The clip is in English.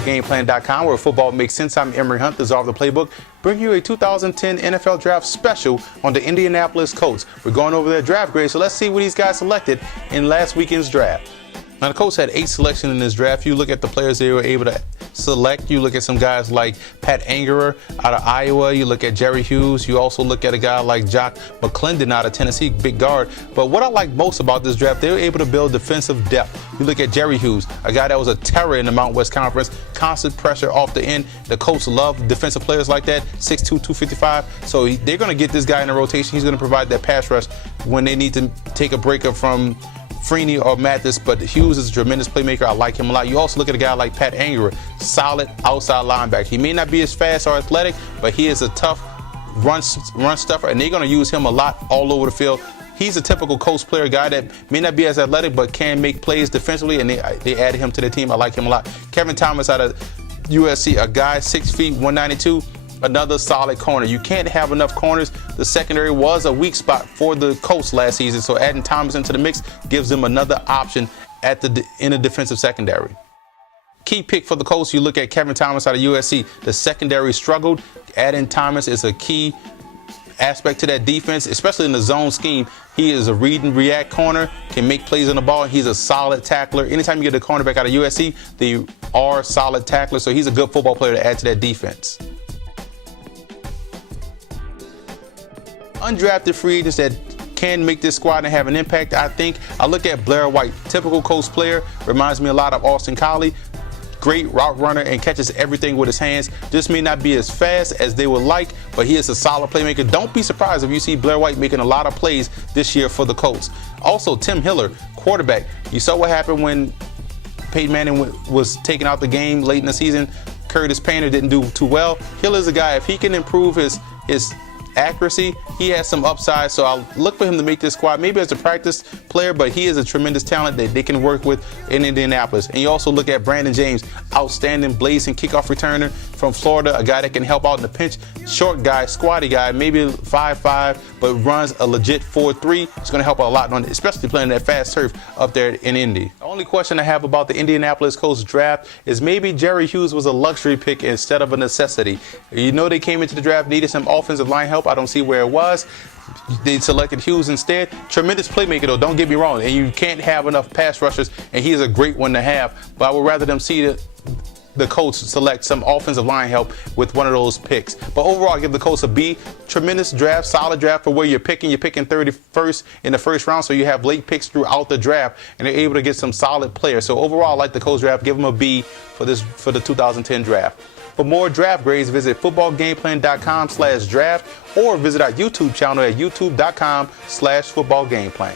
footballgameplan.com, where football makes sense. I'm Emory Hunt, the czar of the playbook, bringing you a 2010 NFL Draft special on the Indianapolis Colts. We're going over their draft grades, so let's see what these guys selected in last weekend's draft. Now, the Colts had 8 selections in this draft. You look at the players they were able to select. You look at some guys like Pat Angerer out of Iowa. You look at Jerry Hughes. You also look at a guy like Jock McClendon out of Tennessee, big guard. But what I like most about this draft, they were able to build defensive depth. You look at Jerry Hughes, a guy that was a terror in the Mountain West Conference, constant pressure off the end. The Colts love defensive players like that, 6'2", 255. So they're going to get this guy in the rotation. He's going to provide that pass rush when they need to take a breaker from Freeney or Mathis, but Hughes is a tremendous playmaker. I like him a lot. You also look at a guy like Pat Angerer, solid outside linebacker. He may not be as fast or athletic, but he is a tough run stuffer, and they're going to use him a lot all over the field. He's a typical Colts player, guy that may not be as athletic, but can make plays defensively, and they added him to their team. I like him a lot. Kevin Thomas out of USC, a guy 6 feet, 192. Another solid corner. You can't have enough corners. The secondary was a weak spot for the Colts last season, so adding Thomas into the mix gives them another option in the defensive secondary. Key pick for the Colts, you look at Kevin Thomas out of USC. The secondary struggled. Adding Thomas is a key aspect to that defense, especially in the zone scheme. He is a read and react corner, can make plays on the ball. He's a solid tackler. Anytime you get a cornerback out of USC, they are solid tacklers, so he's a good football player to add to that defense. Undrafted free agents that can make this squad and have an impact, I look at Blair White, typical Colts player, reminds me a lot of Austin Collie. Great route runner and catches everything with his hands. Just may not be as fast as they would like, but he is a solid playmaker. Don't be surprised if you see Blair White making a lot of plays this year for the Colts. Also, Tim Hiller, quarterback. You saw what happened when Peyton Manning was taken out the game late in the season. Curtis Painter didn't do too well. Hiller's a guy, if he can improve his accuracy, he has some upside, so I'll look for him to make this squad, maybe as a practice player, but he is a tremendous talent that they can work with in Indianapolis. And you also look at Brandon James, outstanding blazing kickoff returner from Florida, a guy that can help out in the pinch, short guy, squatty guy, maybe 5'5", but runs a legit 4.3. It's going to help out a lot, especially playing that fast turf up there in Indy. The only question I have about the Indianapolis Colts draft is maybe Jerry Hughes was a luxury pick instead of a necessity. You know, they came into the draft, needed some offensive line help. I don't see where it was. They selected Hughes instead. Tremendous playmaker, though, don't get me wrong. And you can't have enough pass rushers, and he is a great one to have. But I would rather them see the Colts select some offensive line help with one of those picks. But overall, I give the Colts a B. Tremendous draft, solid draft for where you're picking. You're picking 31st in the first round, so you have late picks throughout the draft, and they're able to get some solid players. So overall, I like the Colts draft. Give them a B for the 2010 draft. For more draft grades, visit footballgameplan.com/draft or visit our YouTube channel at youtube.com/footballgameplan.